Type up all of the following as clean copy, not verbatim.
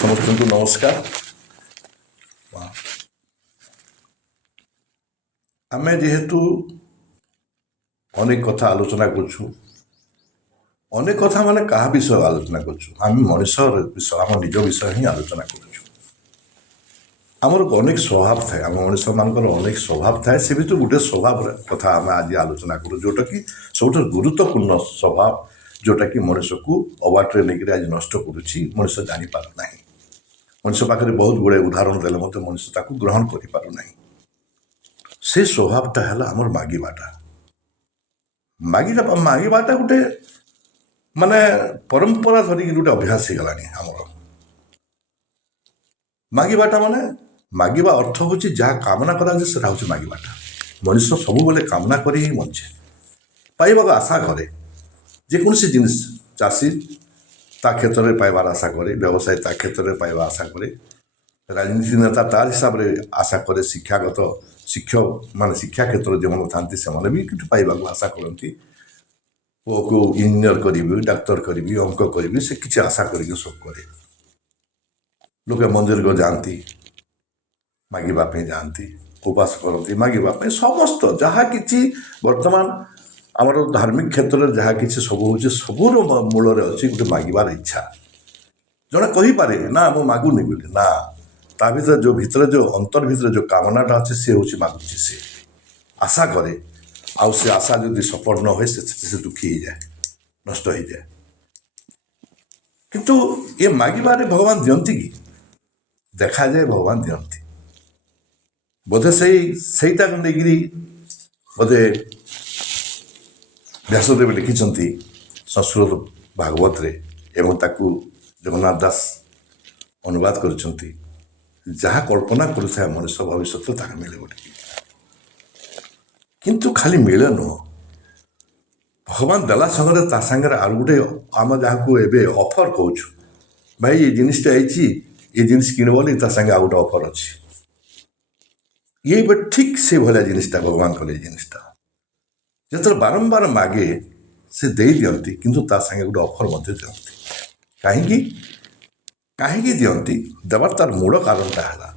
ସମସ୍ତଙ୍କୁ ନମସ୍କାର। ଆମେ ଯେହେତୁ ଅନେକ କଥା ଆଲୋଚନା କରୁଛୁ, ଅନେକ କଥା ମାନେ କାହା ବିଷୟ ଆଲୋଚନା କରୁଛୁ, ଆମେ ମଣିଷର ବିଷୟ, ଆମ ନିଜ ବିଷୟ ହିଁ ଆଲୋଚନା କରୁଛୁ। ଆମର ଅନେକ ସ୍ୱଭାବ ଥାଏ, ଆମ ମଣିଷମାନଙ୍କର ଅନେକ ସ୍ୱଭାବ ଥାଏ। ସେ ଭିତରୁ ଗୋଟେ ସ୍ୱଭାବ କଥା ଆମେ ଆଜି ଆଲୋଚନା କରୁ, ଯେଉଁଟାକି ସବୁଠାରୁ ଗୁରୁତ୍ୱପୂର୍ଣ୍ଣ ସ୍ୱଭାବ, ଯେଉଁଟାକି ମଣିଷକୁ ଅବାଟରେ ନେଇକରି ଆଜି ନଷ୍ଟ କରୁଛି। ମଣିଷ ଜାଣିପାରୁନାହିଁ। ମଣିଷ ପାଖରେ ବହୁତ ଗୁଡ଼ିଏ ଉଦାହରଣ ଦେଲେ ମଧ୍ୟ ମଣିଷ ତାକୁ ଗ୍ରହଣ କରିପାରୁନାହିଁ। ସେ ସ୍ୱଭାବଟା ହେଲା ଆମର ମାଗିବାଟା। ମାଗିବାଟା ଗୋଟେ ମାନେ ପରମ୍ପରା ଧରିକି ଗୋଟେ ଅଭ୍ୟାସ ହେଇଗଲାଣି ଆମର। ମାଗିବାଟା ମାନେ ମାଗିବା ଅର୍ଥ ହେଉଛି ଯାହା କାମନା କରାଯାଏ ସେଟା ହେଉଛି ମାଗିବାଟା। ମଣିଷ ସବୁବେଳେ କାମନା କରି ହିଁ ବଞ୍ଚେ, ପାଇବାକୁ ଆଶା କରେ। ଯେକୌଣସି ଜିନିଷ, ଚାଷୀ ତା କ୍ଷେତ୍ରରେ ପାଇବାର ଆଶା କରେ, ବ୍ୟବସାୟୀ ତା କ୍ଷେତ୍ରରେ ପାଇବା ଆଶା କରେ, ରାଜନୀତି ନେତା ତାର ହିସାବରେ ଆଶା କରେ, ଶିକ୍ଷା କ୍ଷେତ୍ରରେ ଯେଉଁମାନେ ଥାନ୍ତି ସେମାନେ ବି କିଛି ପାଇବାକୁ ଆଶା କରନ୍ତି। ପୁଅକୁ ଇଞ୍ଜିନିୟର କରିବି, ଡାକ୍ତର କରିବି, ଅଙ୍କ କରିବି, ସେ କିଛି ଆଶା କରିକି ସବୁ କରେ। ଲୋକେ ମନ୍ଦିରକୁ ଯାଆନ୍ତି, ମାଗିବା ପାଇଁ ଯାଆନ୍ତି, ଉପବାସ କରନ୍ତି ମାଗିବା ପାଇଁ। ସମସ୍ତ ଯାହା କିଛି ବର୍ତ୍ତମାନ ଆମର ଧାର୍ମିକ କ୍ଷେତ୍ରରେ ଯାହା କିଛି ସବୁ ହେଉଛି, ସବୁର ମୂଳରେ ଅଛି ଗୋଟେ ମାଗିବାର ଇଚ୍ଛା। ଜଣେ କହିପାରେନି ନା ମୁଁ ମାଗୁନି ବୋଲି, ନା, ତା ଭିତରେ ଯେଉଁ ଅନ୍ତର ଭିତରେ ଯେଉଁ କାମନାଟା ଅଛି ସେ ହେଉଛି ମାଗୁଛି। ସେ ଆଶା କରେ, ଆଉ ସେ ଆଶା ଯଦି ସଫଳ ନ ହୁଏ ସେ ଦୁଃଖୀ ହେଇଯାଏ, ନଷ୍ଟ ହେଇଯାଏ। କିନ୍ତୁ ଏ ମାଗିବାରେ ଭଗବାନ ଦିଅନ୍ତି କି? ଦେଖାଯାଏ ଭଗବାନ ଦିଅନ୍ତି। ବୋଧେ ସେଇଟାକୁ ନେଇକିରି ବୋଧେ ବ୍ୟାସଦେବ ଲେଖିଛନ୍ତି ସଂସ୍କୃତ ଭାଗବତରେ, ଏବଂ ତାକୁ ଜଗନ୍ନାଥ ଦାସ ଅନୁବାଦ କରିଛନ୍ତି। ଯାହା କଳ୍ପନା କରୁଥାଏ ମଣିଷ ଭବିଷ୍ୟତରେ ତାହା ମିଳେ ବୋଲି। କିନ୍ତୁ ଖାଲି ମିଳେ ନୁହଁ, ଭଗବାନ ଦେଲା ସମୟରେ ତା ସାଙ୍ଗରେ ଆଉ ଗୋଟେ, ଆମେ ଯାହାକୁ ଏବେ ଅଫର କହୁଛୁ, ଭାଇ ଏ ଜିନିଷଟା ହେଇଛି, ଏ ଜିନିଷ କିଣିବ ବୋଲି ତା ସାଙ୍ଗେ ଆଉ ଗୋଟେ ଅଫର ଅଛି। ଇଏ ଠିକ୍ ସେଇଭଳିଆ ଜିନିଷଟା ଭଗବାନ କଲେ। ଏ ଜିନିଷଟା ଯେତେବେଳେ ବାରମ୍ବାର ମାଗେ ସେ ଦେଇ ଦିଅନ୍ତି, କିନ୍ତୁ ତା ସାଙ୍ଗେ ଗୋଟେ ଅଫର ମଧ୍ୟ ଦିଅନ୍ତି। କାହିଁକି ଦିଅନ୍ତି? ଦେବାର ତାର ମୂଳ କାରଣଟା ହେଲା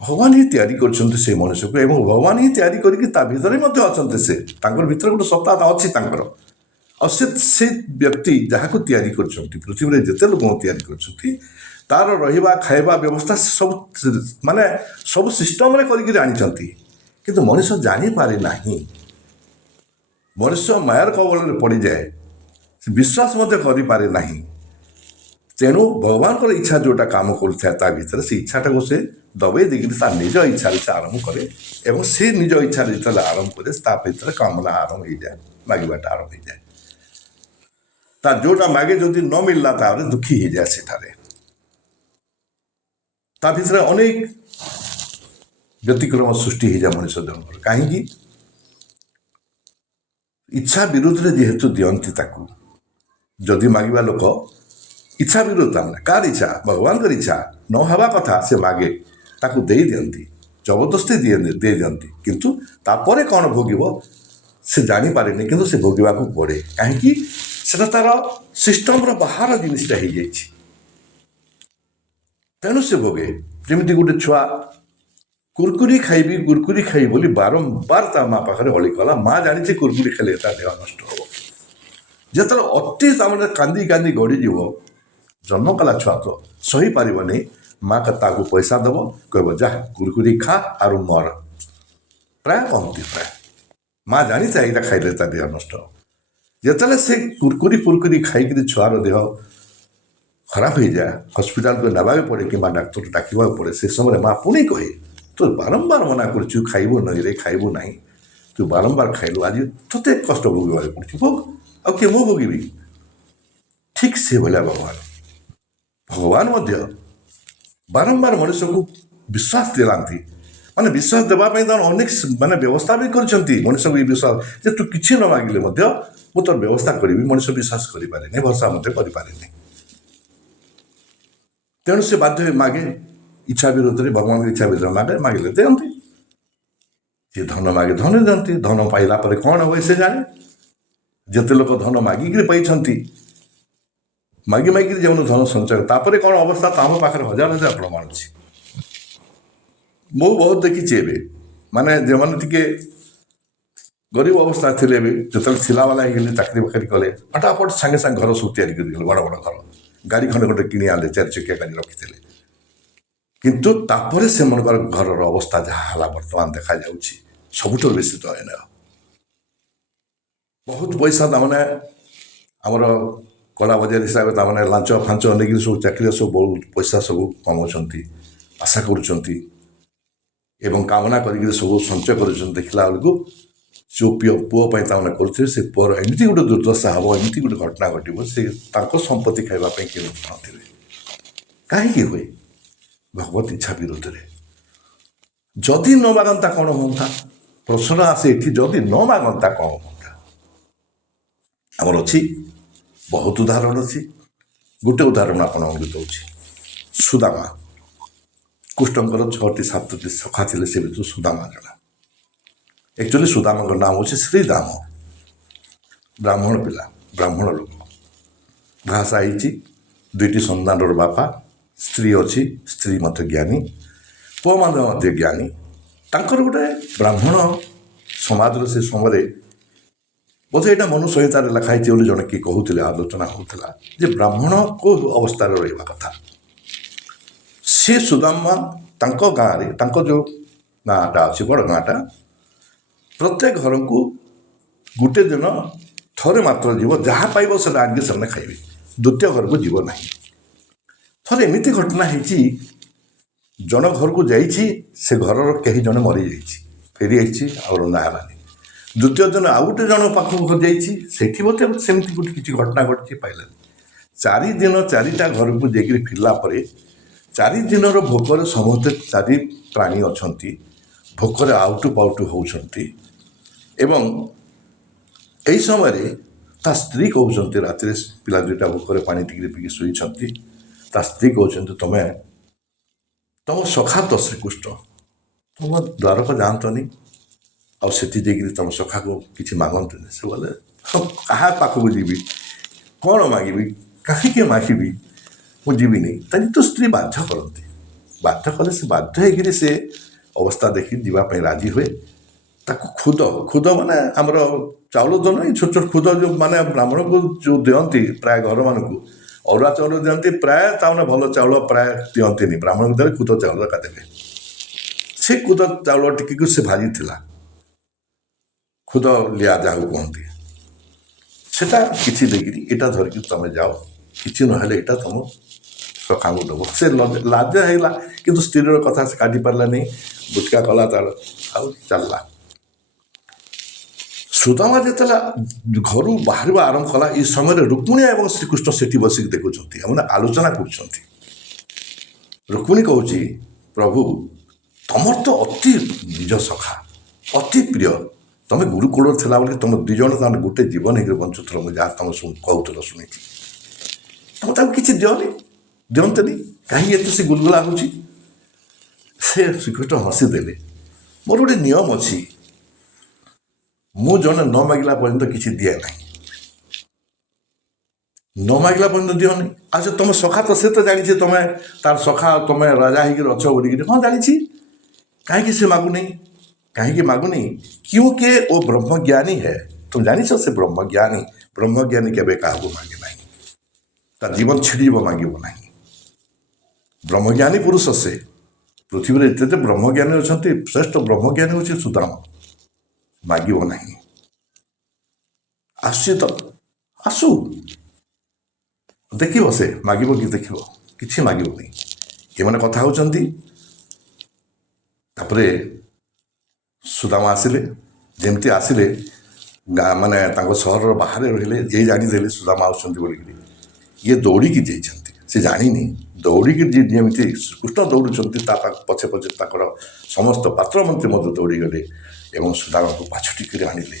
ଭଗବାନ ହିଁ ତିଆରି କରିଛନ୍ତି ସେ ମଣିଷକୁ, ଏବଂ ଭଗବାନ ହିଁ ତିଆରି କରିକି ତା ଭିତରେ ମଧ୍ୟ ଅଛନ୍ତି। ସେ ତାଙ୍କର ଭିତରେ ଗୋଟେ ସତ୍ତା ଅଛି ତାଙ୍କର। ଆଉ ସେ ବ୍ୟକ୍ତି ଯାହାକୁ ତିଆରି କରିଛନ୍ତି, ପୃଥିବୀରେ ଯେତେ ଲୋକଙ୍କୁ ତିଆରି କରିଛନ୍ତି, ତାର ରହିବା ଖାଇବା ବ୍ୟବସ୍ଥା ସବୁ ସିଷ୍ଟମରେ କରିକିରି ଆଣିଛନ୍ତି। କିନ୍ତୁ ମଣିଷ ଜାଣିପାରେ ନାହିଁ। ମଣିଷ ମାୟାର କବଳରେ ପଡ଼ିଯାଏ, ସେ ବିଶ୍ୱାସ ମଧ୍ୟ କରିପାରେ ନାହିଁ। ତେଣୁ ଭଗବାନଙ୍କର ଇଚ୍ଛା ଯେଉଁଟା କାମ କରୁଥାଏ ତା ଭିତରେ, ସେ ଇଚ୍ଛାଟାକୁ ସେ ଦବେଇ ଦେଇକିରି ତା ନିଜ ଇଚ୍ଛାରେ ସେ ଆରମ୍ଭ କରେ, ଏବଂ ସେ ନିଜ ଇଚ୍ଛାରେ ଯେତେବେଳେ ଆରମ୍ଭ କରେ ତା ଭିତରେ କାମନା ଆରମ୍ଭ ହେଇଯାଏ, ମାଗିବାଟା ଆରମ୍ଭ ହେଇଯାଏ। ତା ଯେଉଁଟା ମାଗେ ଯଦି ନ ମିଳିଲା ତାପରେ ଦୁଃଖୀ ହେଇଯାଏ। ସେଠାରେ ତା ଭିତରେ ଅନେକ ବ୍ୟତିକ୍ରମ ସୃଷ୍ଟି ହେଇଯାଏ ମଣିଷ ଜନ୍ମର। କାହିଁକି? ଇଚ୍ଛା ବିରୁଦ୍ଧରେ ଯେହେତୁ ଦିଅନ୍ତି ତାକୁ, ଯଦି ମାଗିବା ଲୋକ ଇଚ୍ଛା ବିରୁଦ୍ଧ, ମାନେ କାହାର ଇଚ୍ଛା? ଭଗବାନଙ୍କର ଇଚ୍ଛା ନ ହେବା କଥା ସେ ମାଗେ, ତାକୁ ଦେଇ ଦିଅନ୍ତି, ଜବରଦସ୍ତି ଦେଇ ଦିଅନ୍ତି। କିନ୍ତୁ ତାପରେ କ'ଣ ଭୋଗିବ ସେ ଜାଣିପାରେନି, କିନ୍ତୁ ସେ ଭୋଗିବାକୁ ପଡ଼େ। କାହିଁକି? ସେଟା ତାର ସିଷ୍ଟମର ବାହାର ଜିନିଷଟା ହେଇଯାଇଛି, ତେଣୁ ସେ ଭୋଗେ। ଯେମିତି ଗୋଟେ ଛୁଆ କୁରକୁରି ଖାଇବି ବୋଲି ବାରମ୍ବାର ତା ମା ପାଖରେ ଅଳି କଲା। ମା ଜାଣିଛି କୁରକୁରି ଖାଇଲେ ତା ଦେହ ନଷ୍ଟ ହେବ। ଯେତେବେଳେ ଅତି ତାମାନେ କାନ୍ଦି କାନ୍ଦି ଗଡ଼ିଯିବ, ଜନ୍ମ କଲା ଛୁଆ ତ ସହିପାରିବନି, ମା ତାକୁ ପଇସା ଦେବ, କହିବ ଯା କୁରକୁରି ଖା ଆରୁ ମର। ପ୍ରାୟ କହନ୍ତି, ମା ଜାଣିଥାଏ ଏଇଟା ଖାଇଲେ ତା ଦେହ ନଷ୍ଟ ହେବ। ଯେତେବେଳେ ସେ କୁରକୁରି ଖାଇକିରି ଛୁଆର ଦେହ ଖରାପ ହେଇଯାଏ, ହସ୍ପିଟାଲକୁ ନେବାକୁ ପଡ଼େ କିମ୍ବା ଡାକ୍ତର ଡାକିବାକୁ ପଡ଼େ, ସେ ସମୟରେ ମା ପୁଣି କହେ ତୁ ବାରମ୍ବାର ମନା କରୁଛୁ, ଖାଇବୁ ନଇରେ, ଖାଇବୁ ନାହିଁ, ତୁ ବାରମ୍ବାର ଖାଇଲୁ, ଆଜି ତୋତେ କଷ୍ଟ ଭୋଗିବାକୁ ପଡ଼ୁଛି, ଭୋଗ। ଆଉ କିଏ ମୁଁ ଭୋଗିବି? ଠିକ୍ ସେଭଳିଆ ଭଗବାନ ମଧ୍ୟ ବାରମ୍ବାର ମଣିଷକୁ ବିଶ୍ୱାସ ଦିଲାନ୍ତି। ମାନେ ବିଶ୍ୱାସ ଦେବା ପାଇଁ ତାର ଅନେକ ବ୍ୟବସ୍ଥା ବି କରିଛନ୍ତି ମଣିଷକୁ। ଏ ବିଶ୍ୱାସ ଯେ ତୁ କିଛି ନ ମାଗିଲେ ମଧ୍ୟ ମୁଁ ତୋର ବ୍ୟବସ୍ଥା କରିବି। ମଣିଷ ବିଶ୍ୱାସ କରିପାରେନି, ଭରସା ମଧ୍ୟ କରିପାରେନି। ତେଣୁ ସେ ବାଧ୍ୟ ହୋଇ ମାଗେ, ଇଚ୍ଛା ବିରୁଦ୍ଧରେ, ଭଗବାନଙ୍କ ଇଚ୍ଛା ବିରୁଦ୍ଧରେ ମାଗିଲେ ଦିଅନ୍ତି। ଯିଏ ଧନ ମାଗେ ଧନ ଦିଅନ୍ତି। ଧନ ପାଇଲା ପରେ କ'ଣ ହୁଏ ସେ ଜାଣେ। ଯେତେ ଲୋକ ଧନ ମାଗିକିରି ପାଇଛନ୍ତି, ମାଗି ମାଗିକି ଯେଉଁ ଧନ ସଞ୍ଚୟ, ତାପରେ କ'ଣ ଅବସ୍ଥା ତ ଆମ ପାଖରେ ହଜାର ହଜାର ପ୍ରମାଣ ଅଛି। ମୁଁ ବହୁତ ଦେଖିଛି ଏବେ, ମାନେ ଯେଉଁମାନେ ଟିକେ ଗରିବ ଅବସ୍ଥା ଥିଲେ ବି ଯେତେବେଳେ ଥିଲାବାଲା ହେଇଗଲେ, ଚାକିରି ବାକିରି କଲେ, ଫଟାଫଟ ସାଙ୍ଗେ ସାଙ୍ଗେ ଘର ସବୁ ତିଆରି କରିଦେଲେ, ବଡ଼ ବଡ଼ ଘର, ଗାଡ଼ି ଖଣ୍ଡେ ଗୋଟେ କିଣି ଆଣିଲେ, 4 ଚକିଆ ଗାଡ଼ି ରଖିଥିଲେ। କିନ୍ତୁ ତାପରେ ସେମାନଙ୍କର ଘରର ଅବସ୍ଥା ଯାହା ହେଲା ବର୍ତ୍ତମାନ ଦେଖାଯାଉଛି, ସବୁଠାରୁ ବେଶୀ ଦୟନୀୟ। ବହୁତ ପଇସା ତାମାନେ ଆମର କଳା ବଜାର ହିସାବରେ ତାମାନେ ଲାଞ୍ଚ ଫାଞ୍ଚ ନେଇକିରି ସବୁ ଚାକିରିରେ ସବୁ ବହୁତ ପଇସା ସବୁ କମାଉଛନ୍ତି, ଆଶା କରୁଛନ୍ତି ଏବଂ କାମନା କରିକିରି ସବୁ ସଞ୍ଚୟ କରୁଛନ୍ତି। ଦେଖିଲା ବେଳକୁ ଯେଉଁ ପୁଅ ପାଇଁ ତାମାନେ କରୁଥିବେ, ସେ ପୁଅର ଏମିତି ଗୋଟେ ଦୁର୍ଦ୍ଦଶା ହେବ, ଏମିତି ଗୋଟେ ଘଟଣା ଘଟିବ, ସେ ତାଙ୍କ ସମ୍ପତ୍ତି ଖାଇବା ପାଇଁ କେହି ନଥିବେ। କାହିଁକି ହୁଏ? ଭଗବତ ଇଚ୍ଛା ବିରୁଦ୍ଧରେ। ଯଦି ନ ମାଗନ୍ତା କ'ଣ ହୁଅନ୍ତା? ପ୍ରଶ୍ନ ଆସେ ଏଠି, ଯଦି ନ ମାଗନ୍ତା କ'ଣ ହୁଅନ୍ତା? ଆମର ଅଛି ବହୁତ ଉଦାହରଣ ଅଛି। ଗୋଟେ ଉଦାହରଣ ଆପଣଙ୍କୁ ଦେଉଛି। ସୁଦାମା, କୃଷ୍ଣଙ୍କର 6ଟି 7ଟି ସଖା ଥିଲେ, ସେ ଭିତରୁ ସୁଦାମା ଜଣେ। ଆକ୍ଚୁଆଲି ସୁଦାମାଙ୍କ ନାମ ହେଉଛି ଶ୍ରୀଦାମ। ବ୍ରାହ୍ମଣ ପିଲା, ବ୍ରାହ୍ମଣ ଲୋକ, ଭାଷା ହେଇଛି, 2ଟି ସନ୍ତାନର ବାପା, ସ୍ତ୍ରୀ ଅଛି, ସ୍ତ୍ରୀ ମଧ୍ୟ ଜ୍ଞାନୀ, ପୁଅମାନେ ମଧ୍ୟ ଜ୍ଞାନୀ। ତାଙ୍କର ଗୋଟେ ବ୍ରାହ୍ମଣ ସମାଜର ସେ ସମୟରେ, ବୋଧେ ଏଇଟା ମନୁ ସଂହିତାରେ ଲେଖା ହେଇଛି ବୋଲି ଜଣେ କିଏ କହୁଥିଲେ, ଆଲୋଚନା ହେଉଥିଲା ଯେ ବ୍ରାହ୍ମଣ କେଉଁ ଅବସ୍ଥାରେ ରହିବା କଥା। ସେ ସୁଦାମା ତାଙ୍କ ଗାଁରେ, ତାଙ୍କ ଯେଉଁ ଗାଁଟା ଅଛି, ବଡ଼ ଗାଁଟା, ପ୍ରତ୍ୟେକ ଘରକୁ ଗୋଟେ ଦିନ ଥରେ ମାତ୍ର ଯିବ, ଯାହା ପାଇବ ସେଟା ଆଣିକି ସେମାନେ ଖାଇବେ, ଦ୍ୱିତୀୟ ଘରକୁ ଯିବ ନାହିଁ। ଥରେ ଏମିତି ଘଟଣା ହେଇଛି, ଜଣ ଘରକୁ ଯାଇଛି, ସେ ଘରର କେହି ଜଣେ ମରିଯାଇଛି, ଫେରି ଆସିଛି, ଆଉ ରନ୍ଧା ହେଲାନି। ଦ୍ୱିତୀୟ ଦିନ ଆଉ ଗୋଟେ ଜଣ ପାଖକୁ ଯାଇଛି, ସେଠି ମଧ୍ୟ ସେମିତି ଗୋଟେ କିଛି ଘଟଣା ଘଟିଛି, ପାଇଲାନି। 4 ଦିନ 4ଟା ଘରକୁ ଯାଇକରି ଫିରିଲା ପରେ, 4 ଦିନର ଭୋକରେ ସମସ୍ତେ 4 ପ୍ରାଣୀ ଅଛନ୍ତି, ଭୋକରେ ଆଉଟୁ ପାଉଟୁ ହେଉଛନ୍ତି। ଏବଂ ଏହି ସମୟରେ ତା ସ୍ତ୍ରୀ କହୁଛନ୍ତି, ରାତିରେ ପିଲା 2ଟା ଭୋକରେ ପାଣି ଟିକେ ପିଇକି ଶୋଇଛନ୍ତି, ତା ସ୍ତ୍ରୀ କହୁଛନ୍ତି, ତମ ସଖା ତ ଶ୍ରୀକୃଷ୍ଣ, ତମ ଦ୍ୱାରକ ଯାଆନ୍ତନି, ଆଉ ସେଠି ଯାଇକିରି ତମ ସଖାକୁ କିଛି ମାଗନ୍ତୁନି। ସେ ବୋଲେ, କାହା ପାଖକୁ ଯିବି, କ'ଣ ମାଗିବି, କାହିଁକି ମାଗିବି, ମୁଁ ଯିବିନି। କିନ୍ତୁ ସ୍ତ୍ରୀ ବାଧ୍ୟ କରନ୍ତି, ବାଧ୍ୟ କଲେ ସେ ବାଧ୍ୟ ହେଇକିରି ସେ ଅବସ୍ଥା ଦେଖି ଯିବା ପାଇଁ ରାଜି ହୁଏ। ତାକୁ ଖୁଦ ମାନେ ଆମର ଚାଉଳ ତ ନାହିଁ, ଛୋଟ ଛୋଟ ଖୁଦ ଯେଉଁ ମାନେ ବ୍ରାହ୍ମଣକୁ ଯେଉଁ ଦିଅନ୍ତି, ପ୍ରାୟ ଘରମାନଙ୍କୁ ଅରୁଆ ଚାଉଳ ଦିଅନ୍ତି, ପ୍ରାୟ ତାମାନେ ଭଲ ଚାଉଳ ପ୍ରାୟ ଦିଅନ୍ତିନି, ବ୍ରାହ୍ମଣକୁ ଦେବେ ଖୁଦ ଚାଉଳ ଏକା ଦେବେ। ସେ ଖୁଦ ଚାଉଳ ଟିକିକୁ ସେ ଭାଜିଥିଲା, ଖୁଦ ଲିଆ ଯାହାକୁ କୁହନ୍ତି, ସେଟା କିଛି ଦେଇକିରି ଏଇଟା ଧରିକି ତମେ ଯାଅ, କିଛି ନହେଲେ ଏଇଟା ତମ ସଖାଙ୍କୁ ଦେବ। ସେ ଲାଜ ହେଇଗଲା, କିନ୍ତୁ ସ୍ତ୍ରୀର କଥା ସେ କାଟି ପାରିଲାନି, ବୁଟକା କଲା ତାର, ଆଉ ଚାଲିଲା। ସୁଦାମା ଯେତେବେଳେ ଘରୁ ବାହାରିବା ଆରମ୍ଭ କଲା, ଏ ସମୟରେ ରୁକ୍ମିଣୀ ଏବଂ ଶ୍ରୀକୃଷ୍ଣ ସେଠି ବସିକି ଦେଖୁଛନ୍ତି, ମାନେ ଆଲୋଚନା କରୁଛନ୍ତି। ରୁକ୍ମିଣୀ କହୁଛି, ପ୍ରଭୁ ତମର ତ ଅତି ନିଜ ସଖା, ଅତି ପ୍ରିୟ, ତମେ ଗୁରୁକୁଳରେ ଥିଲା ବୋଲି ତମ 2 ଜଣ ତାମାନେ ଗୋଟେ ଜୀବନ ହେଇକି ବଞ୍ଚୁଥିଲ, ମୁଁ ଯାହା ତମେ କହୁଥିଲ ଶୁଣିଛି। ତମେ ତାକୁ କିଛି ଦିଅନ୍ତେନି, କାହିଁକି ଏତେ ସେ ଗୁଲଗୁଲା ହେଉଛି? ସେ ଶ୍ରୀକୃଷ୍ଣ ହସିଦେଲେ, ମୋର ଗୋଟେ ନିୟମ ଅଛି, ମୁଁ ଜଣେ ନ ମାଗିଲା ପର୍ଯ୍ୟନ୍ତ କିଛି ଦିଏ ନାହିଁ, ନ ମାଗିଲା ପର୍ଯ୍ୟନ୍ତ ଦିଅନି। ଆଉ ସେ ତମ ସଖା ତ, ସେ ତ ଜାଣିଛି ତମେ ତାର ସଖା, ତମେ ରାଜା ହେଇକିରି ଅଛ ବୋଲିକିରି। ହଁ ଜାଣିଛି, କାହିଁକି ସେ ମାଗୁନି, କାହିଁକି ମାଗୁନି? କ୍ୟୁଁକି ଓ ବ୍ରହ୍ମଜ୍ଞାନୀ ହେ। ତୁମେ ଜାଣିଛ ସେ ବ୍ରହ୍ମଜ୍ଞାନୀ କେବେ କାହାକୁ ମାଗେ ନାହିଁ, ତା ଜୀବନ ଛିଡ଼ିଯିବ, ମାଗିବ ନାହିଁ। ବ୍ରହ୍ମଜ୍ଞାନୀ ପୁରୁଷ ସେ, ପୃଥିବୀରେ ଯେତେ ବ୍ରହ୍ମଜ୍ଞାନୀ ଅଛନ୍ତି, ଶ୍ରେଷ୍ଠ ବ୍ରହ୍ମଜ୍ଞାନୀ ହେଉଛି ସୁଦାମ। ମାଗିବ ନାହିଁ, ଆସୁଛି ତ ଆସୁ, ଦେଖିବ ସେ ମାଗିବ କି, ଦେଖିବ କିଛି ମାଗିବନି। ଏମାନେ କଥା ହେଉଛନ୍ତି, ତାପରେ ସୁଦାମା ଆସିଲେ। ଯେମିତି ଆସିଲେ, ମାନେ ତାଙ୍କ ସହରର ବାହାରେ ରହିଲେ, ଇଏ ଜାଣିଦେଲେ ସୁଦାମା ଆସୁଛନ୍ତି ବୋଲିକିରି। ଇଏ ଦୌଡ଼ିକି ଯାଇଛନ୍ତି, ସେ ଜାଣିନି, ଦୌଡ଼ିକି ଯେମିତି କୃଷ୍ଣ ଦୌଡ଼ୁଛନ୍ତି, ତା ପଛେ ପଛେ ତାଙ୍କର ସମସ୍ତ ପାତ୍ରମନ୍ତ୍ରୀ ମଧ୍ୟ ଦୌଡ଼ିଗଲେ ଏବଂ ସୁଦାମାକୁ ପାଛୁଟିକିରି ଆଣିଲେ।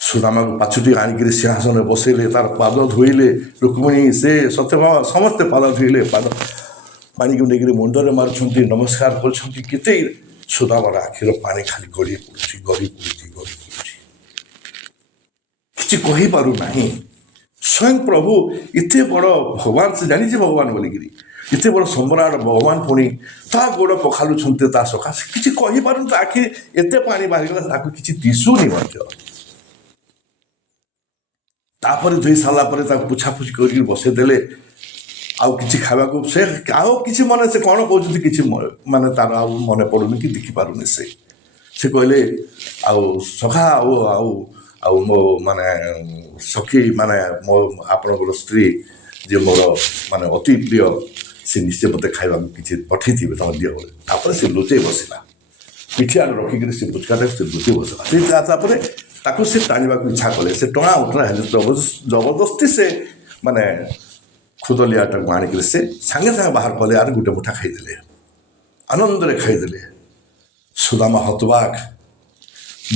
ସୁଦାମାକୁ ପାଛୁଟି ଆଣିକିରି ସିଂହାସନରେ ବସେଇଲେ, ତାର ପାଦ ଧୋଇଲେ। ରୁକ୍ମିଣୀ, ସେ ସତ୍ୟଭାମା ସମସ୍ତେ ପାଦ ଧୋଇଲେ, ପାଦ ପାଣିକୁ ନେଇକିରି ମୁଣ୍ଡରେ ମାରୁଛନ୍ତି, ନମସ୍କାର କରୁଛନ୍ତି। କେତେ ସୁଦାମାର ଆଖିର ପାଣି ଖାଲି ଗଡ଼ି ପଡ଼ୁଛି, କିଛି କହିପାରୁନାହିଁ। ସ୍ୱୟଂ ପ୍ରଭୁ ଏତେ ବଡ଼ ଭଗବାନ, ସେ ଜାଣିଛି ଭଗବାନ ବୋଲିକିରି, ଏତେ ବଡ଼ ସମ୍ରାଟ ଭଗବାନ ପୁଣି ତା ଗୋଡ଼ ପଖାଲୁଛନ୍ତି ତା ସକାଶେ, କିଛି କହିପାରୁନି, ତା ଆଖି ଏତେ ପାଣି ବାହାରିଗଲା, ତାକୁ କିଛି ଦିଶୁନି ମଧ୍ୟ। ତାପରେ ଧୋଇ ସାରିଲା ପରେ ତାକୁ ପୁଛାପୁଛି କରିକି ବସେଇ ଦେଲେ। ଆଉ କିଛି ଖାଇବାକୁ ସେ ଆଉ କିଛି ମାନେ ସେ କ'ଣ କହୁଛନ୍ତି କିଛି ମାନେ ତାର ଆଉ ମନେ ପଡ଼ୁନି କି ଦେଖିପାରୁନି। ସେ କହିଲେ ଆଉ ସଖା ଆଉ ଆଉ ମୋ ମାନେ ସଖୀ ମାନେ ମୋ ଆପଣଙ୍କର ସ୍ତ୍ରୀ ଯେ ମୋର ମାନେ ଅତି ପ୍ରିୟ, ସେ ନିଶ୍ଚୟ ମୋତେ ଖାଇବାକୁ କିଛି ପଠେଇଥିବେ ତମ ଦିଅ ବୋଲି। ତାପରେ ସେ ଲୁଚେଇ ବସିଲା, ପିଠି ଆଗ ରଖିକିରି ସେ ପୁଚକାଟାକୁ ସେ ଲୁଚେଇ ବସିଲା। ସେ ତାପରେ ତାକୁ ସେ ଟାଣିବାକୁ ଇଚ୍ଛା କଲେ, ସେ ଟଣା ଉଟଣା ହେଲେ ଜବରଦସ୍ତି ସେ ମାନେ ଖୁଦଲିଆଟାକୁ ଆଣିକିରି ସେ ସାଙ୍ଗେ ସାଙ୍ଗେ ବାହାର କଲେ, ଆର ଗୋଟେ ମୁଠା ଖାଇଦେଲେ, ଆନନ୍ଦରେ ଖାଇଦେଲେ। ସୁଦାମା ହତବାକ୍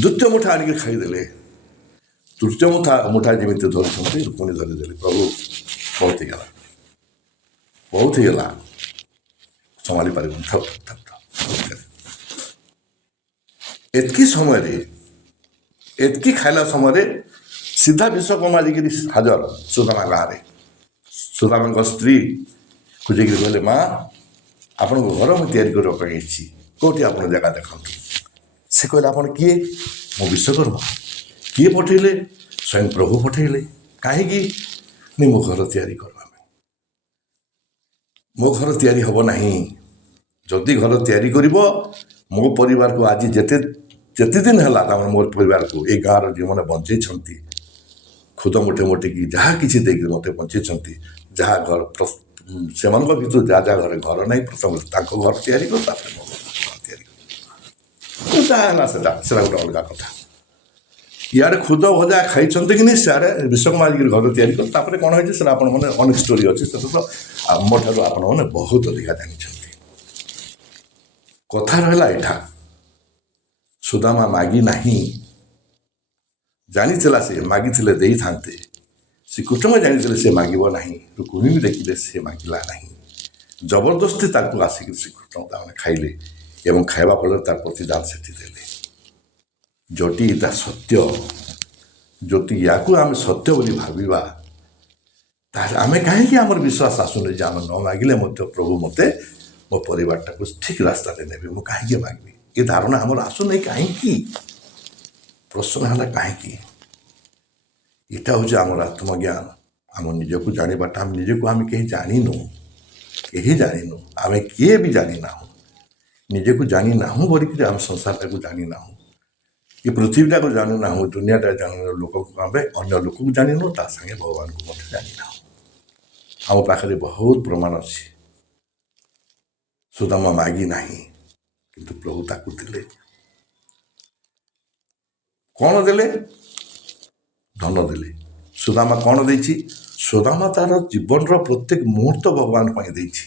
ଦ୍ୱିତୀୟ ମୁଠା ଆଣିକି ଖାଇଦେଲେ। ତୃତୀୟ ମୁଠା ଯେମିତି ଧରୁଛନ୍ତି ପୁଣି ଧରିଦେଲେ। ପ୍ରଭୁ ବହୁତ ହେଇଗଲା, ବହୁତ ହେଇଗଲା, ସମ୍ଭାଳି ପାରିବୁନି, ଥାଉ ଥାଉ ଥାଉ। ଏତିକି ସମୟରେ, ଏତିକି ଖାଇଲା ସମୟରେ ସିଧା ବିଶ୍ୱକର୍ମା ଯାଇକିରି ହାଜର ସୁଦାମା ଗାଁରେ। ସୁଦାମାଙ୍କ ସ୍ତ୍ରୀ ଖୋଜିକିରି କହିଲେ, ମା ଆପଣଙ୍କ ଘର ମୁଁ ତିଆରି କରିବା ପାଇଁ ଆସିଛି, କେଉଁଠି ଆପଣ ଜାଗା ଦେଖନ୍ତୁ। ସେ କହିଲେ, ଆପଣ କିଏ? ମୁଁ ବିଶ୍ୱକର୍ମା। କିଏ ପଠେଇଲେ? ସ୍ୱୟଂ ପ୍ରଭୁ ପଠେଇଲେ। କାହିଁକି? ମୋ ଘର ତିଆରି କରିବା ପାଇଁ। ମୋ ଘର ତିଆରି ହେବ ନାହିଁ। ଯଦି ଘର ତିଆରି କରିବ, ମୋ ପରିବାରକୁ ଆଜି ଯେତେ ଦିନ ହେଲା ତାମାନେ ମୋ ପରିବାରକୁ ଏ ଗାଁର ଯେଉଁମାନେ ବଞ୍ଚେଇଛନ୍ତି, ଖୁଦ ମୁଠେ ମୁଠିକି ଯାହା କିଛି ଦେଇକି ମୋତେ ବଞ୍ଚେଇଛନ୍ତି, ଯାହା ଘର ସେମାନଙ୍କ ଭିତରୁ ଯାହା ଘରେ ଘର ନାହିଁ, ପ୍ରଥମେ ତାଙ୍କ ଘର ତିଆରି କର, ତାପରେ ମୋ ଘର ତିଆରି କର। ଯାହା ହେଲା ସେଟା ଗୋଟେ ଅଲଗା କଥା। ଇଆଡ଼େ ଖୁଦ ଭଜା ଖାଇଛନ୍ତି କି ନାହିଁ, ସିଆଡ଼େ ବିଶ୍ୱକର୍ମା ଯାଇକିରି ଘର ତିଆରି କର। ତାପରେ କ'ଣ ହେଇଛି ସେଟା ଆପଣମାନେ ଅନେକ ଷ୍ଟୋରି ଅଛି, ସେଟା ତ ଆମଠାରୁ ଆପଣମାନେ ବହୁତ ଅଧିକା ଜାଣିଛନ୍ତି। କଥା ରହିଲା ଏଇଟା, ସୁଦାମା ମାଗି ନାହିଁ। ଜାଣିଥିଲା ସେ ମାଗିଥିଲେ ଦେଇଥାନ୍ତେ, ଶ୍ରୀକୃଷ୍ଣ ଜାଣିଥିଲେ ସେ ମାଗିବ ନାହିଁ, ରୁକ୍ମିଣୀ ବି ଦେଖିଲେ ସେ ମାଗିଲା ନାହିଁ। ଜବରଦସ୍ତି ତାକୁ ଆସିକି ଶ୍ରୀକୃଷ୍ଣ ତାମାନେ ଖାଇଲେ ଏବଂ ଖାଇବା ଫଳରେ ତାର ପ୍ରତିଦାନ ସେଠି ଦେଲେ। ଯଦି ଏଇଟା ସତ୍ୟ, ଯଦି ୟାକୁ ଆମେ ସତ୍ୟ ବୋଲି ଭାବିବା, ତାହେଲେ ଆମେ କାହିଁକି ଆମର ବିଶ୍ୱାସ ଆସୁନି ଯେ ଆମେ ନ ମାଗିଲେ ମଧ୍ୟ ପ୍ରଭୁ ମୋତେ ମୋ ପରିବାରଟାକୁ ଠିକ୍ ରାସ୍ତାରେ ନେବେ, ମୁଁ କାହିଁକି ମାଗିବି? ଏ ଧାରଣା ଆମର ଆସୁନାହିଁ କାହିଁକି? ପ୍ରଶ୍ନ ହେଲା କାହିଁକି? ଏଇଟା ହେଉଛି ଆମର ଆତ୍ମଜ୍ଞାନ, ଆମ ନିଜକୁ ଜାଣିବାଟା। ଆମେ ନିଜକୁ ଆମେ କେହି ଜାଣିନୁ, ଆମେ କିଏ ବି ଜାଣିନାହୁଁ। ନିଜକୁ ଜାଣିନାହୁଁ ବୋଲିକିରି ଆମେ ସଂସାରଟାକୁ ଜାଣିନାହୁଁ, ଏ ପୃଥିବୀଟାକୁ ଜାଣିନାହୁଁ, ଦୁନିଆଟା ଜାଣିନାହୁଁ, ଲୋକକୁ ଆମେ ଅନ୍ୟ ଲୋକକୁ ଜାଣିନୁ, ତା ସାଙ୍ଗେ ଭଗବାନଙ୍କୁ ମଧ୍ୟ ଜାଣିନାହୁଁ। ଆମ ପାଖରେ ବହୁତ ପ୍ରମାଣ ଅଛି। ସୁଦାମା ମାଗି ନାହିଁ, କିନ୍ତୁ ପ୍ରଭୁ ତାକୁ ଦେଲେ। କ'ଣ ଦେଲେ? ଧନ ଦେଲେ। ସୁଦାମା କ'ଣ ଦେଇଛି? ସୁଦାମା ତାର ଜୀବନର ପ୍ରତ୍ୟେକ ମୁହୂର୍ତ୍ତ ଭଗବାନ ପାଇଁ ଦେଇଛି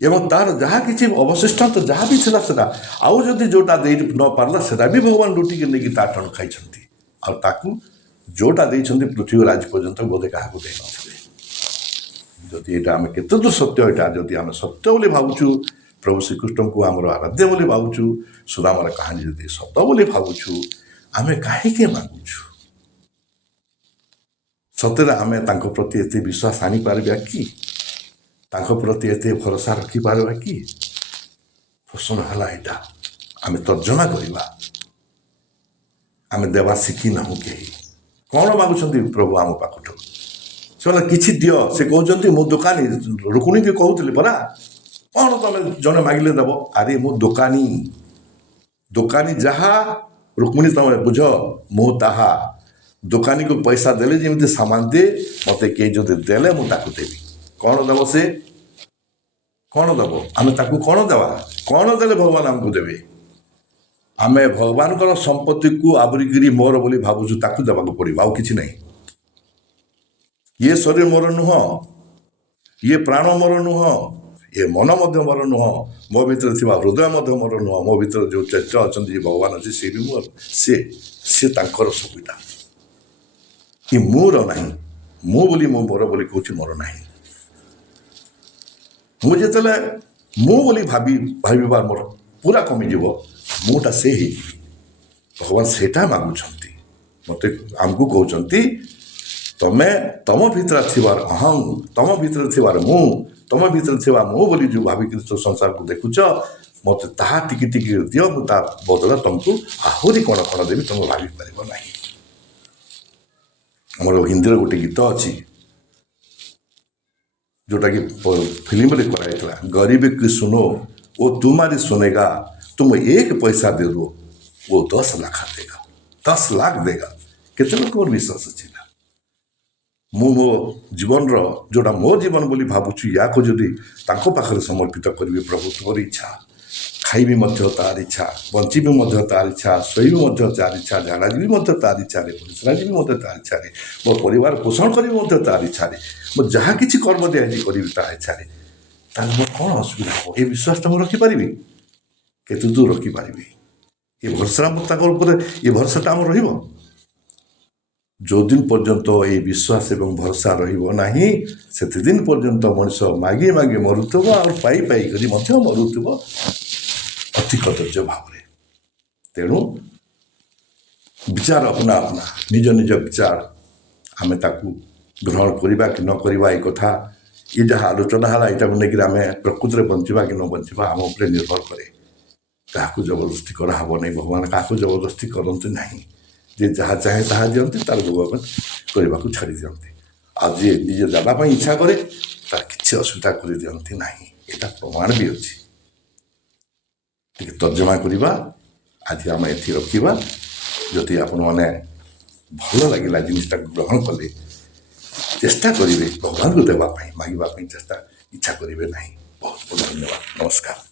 ଏବଂ ତାର ଯାହା କିଛି ଅବଶିଷ୍ଟାଂଶ ଯାହା ବି ଥିଲା ସେଟା, ଆଉ ଯଦି ଯେଉଁଟା ଦେଇ ନ ପାରିଲା ସେଟା ବି ଭଗବାନ ଲୁଟିକି ନେଇକି ତା ଠାରୁ ଖାଇଛନ୍ତି। ଆଉ ତାକୁ ଯେଉଁଟା ଦେଇଛନ୍ତି ପୃଥିବୀର ଆଜି ପର୍ଯ୍ୟନ୍ତ ବୋଧେ କାହାକୁ ଦେଇନଥିଲେ। ଯଦି ଏଇଟା ଆମେ କେତେ ଦୂର ସତ୍ୟ, ଏଇଟା ଯଦି ଆମେ ସତ୍ୟ ବୋଲି ଭାବୁଛୁ, ପ୍ରଭୁ ଶ୍ରୀକୃଷ୍ଣଙ୍କୁ ଆମର ଆରାଧ୍ୟ ବୋଲି ଭାବୁଛୁ, ସୁଦାମାର କାହାଣୀ ଯଦି ସତ ବୋଲି ଭାବୁଛୁ, ଆମେ କାହିଁକି ମାଗୁଛୁ? ସତରେ ଆମେ ତାଙ୍କ ପ୍ରତି ଏତେ ବିଶ୍ୱାସ ଆଣିପାରିବା କି? ତାଙ୍କ ପ୍ରତି ଏତେ ଭରସା ରଖିପାରିବା କି? ପ୍ରଶ୍ନ ହେଲା ଏଇଟା। ଆମେ ତର୍ଜମା କରିବା। ଆମେ ଦେବା ଶିଖିନାହୁଁ କେହି। କ'ଣ ମାଗୁଛନ୍ତି ପ୍ରଭୁ ଆମ ପାଖଠୁ? ସେମାନେ କିଛି ଦିଅ, ସେ କହୁଛନ୍ତି ମୁଁ ଦୋକାନୀ। ରୁକ୍ମିଣୀ ବି କହୁଥିଲେ ପରା, କ'ଣ ତମେ ଜଣେ ମାଗିଲେ ଦେବ? ଆରେ ମୁଁ ଦୋକାନୀ ଯାହା, ରୁକ୍ମିଣୀ ତମେ ବୁଝ, ମୁଁ ତାହା। ଦୋକାନୀକୁ ପଇସା ଦେଲେ ଯେମିତି ସାମାନ ଦିଏ, ମୋତେ କେହି ଯଦି ଦେଲେ ମୁଁ ତାକୁ ଦେବି। କ'ଣ ଦେବ ସେ? କ'ଣ ଦେବ? ଆମେ ତାକୁ କ'ଣ ଦେବା? କ'ଣ ଦେଲେ ଭଗବାନ ଆମକୁ ଦେବେ? ଆମେ ଭଗବାନଙ୍କର ସମ୍ପତ୍ତିକୁ ଆବରିକିରି ମୋର ବୋଲି ଭାବୁଛୁ, ତାକୁ ଦେବାକୁ ପଡ଼ିବ, ଆଉ କିଛି ନାହିଁ। ଇଏ ଶରୀର ମୋର ନୁହଁ, ଇଏ ପ୍ରାଣ ମୋର ନୁହଁ, ଇଏ ମନ ମଧ୍ୟ ମୋର ନୁହଁ, ମୋ ଭିତରେ ଥିବା ହୃଦୟ ମଧ୍ୟ ମୋର ନୁହଁ, ମୋ ଭିତରେ ଯେଉଁ ଚୈତ୍ର ଅଛନ୍ତି, ଯେ ଭଗବାନ ଅଛି, ସେ ବି ମୋର, ସେ ତାଙ୍କର ସୁବିଧା। କି ମୋର ନାହିଁ, ମୁଁ ମୋର ବୋଲି କହୁଛି, ମୋର ନାହିଁ। ମୁଁ ଯେତେବେଳେ ମୁଁ ବୋଲି ଭାବିବା ମୋର ପୁରା କମିଯିବ, ମୁଁଟା ସେ ହେଇଯିବି। ଭଗବାନ ସେଇଟା ମାଗୁଛନ୍ତି। ଆମକୁ କହୁଛନ୍ତି ତମେ ତମ ଭିତରେ ଥିବାର ଅହଂ, ତମ ଭିତରେ ଥିବାର ମୁଁ, ତମ ଭିତରେ ଥିବା ମୁଁ ବୋଲି ଯେଉଁ ଭାବିକିରି ତ ସଂସାରକୁ ଦେଖୁଛ, ମୋତେ ତାହା ଟିକେ ଟିକେ ଦିଅ, ମୁଁ ତା ବଦଳ ତମକୁ ଆହୁରି କ'ଣ କ'ଣ ଦେବି ତମେ ଭାବିପାରିବ ନାହିଁ। ଆମର ହିନ୍ଦୀର ଗୋଟେ ଗୀତ ଅଛି जोटाकि फिल्म में कराइला, गरीब की सुनो वो तुम्हारी सुनेगा, तुम 1 पैसा दे दो वो 10 लाख देगा, 10 लाख देगा। केते लोक विश्वास अच्छी ना मो जीवन जोटा मो जीवन बोली भावुछु या को जदि तांको पाखरे समर्पित करिवे प्रभु तोर इच्छा, खाइबी मध्य तार इच्छा, बंचिबी मध्य तार इच्छा, शोइबी मध्य तार इच्छा, झाड़ा जीवी मध्य तार इच्छा, परिश्रा जीवी मध्य तार इच्छा, मो परिवार पोषण करी मध्य तार इच्छा, मो जहाँ किसी कर्म दिखाई करी ता इच्छा, मो कौन असुविधा हो ये विश्वास तुम रखिपारि केतु दूर रखिपारि ये भरसा ये भरसाटा आम रही जो दिन पर्यंत ये विश्वास एवं भरसा रहा से दिन पर्यंत मनीष मागे मागे मरुव और पाई पाई करी मरुव अति कदर्य भाव में। तेणु विचार अपना अपना निज निज विचार आम ताकू ग्रहण करवा कि न करवा ये कथा ये जहाँ आलोचना है यहाँ लेकिन आम प्रकृति बंचा कि न बंचा आम उपर निर्भर कै क्या जबरदस्ती कराब नहीं। भगवान क्या जबरदस्ती करते ना जे जहाँ चाहे ताहा दिखती तार भगवान करने को छाड़ी दिखती आज जी निजे देवाई इच्छा कै तार किसी असुविधा कर दिखती ना। यहाँ प्रमाण भी अच्छी तर्जमा करवा आज आम ये रखा जदि आपण मैंने भल लगे जिनटा ग्रहण कले चेष्टा करेंगे भगवान को देवाई मांगवाई चेष्टा इच्छा करेंगे ना। बहुत बहुत धन्यवाद, नमस्कार।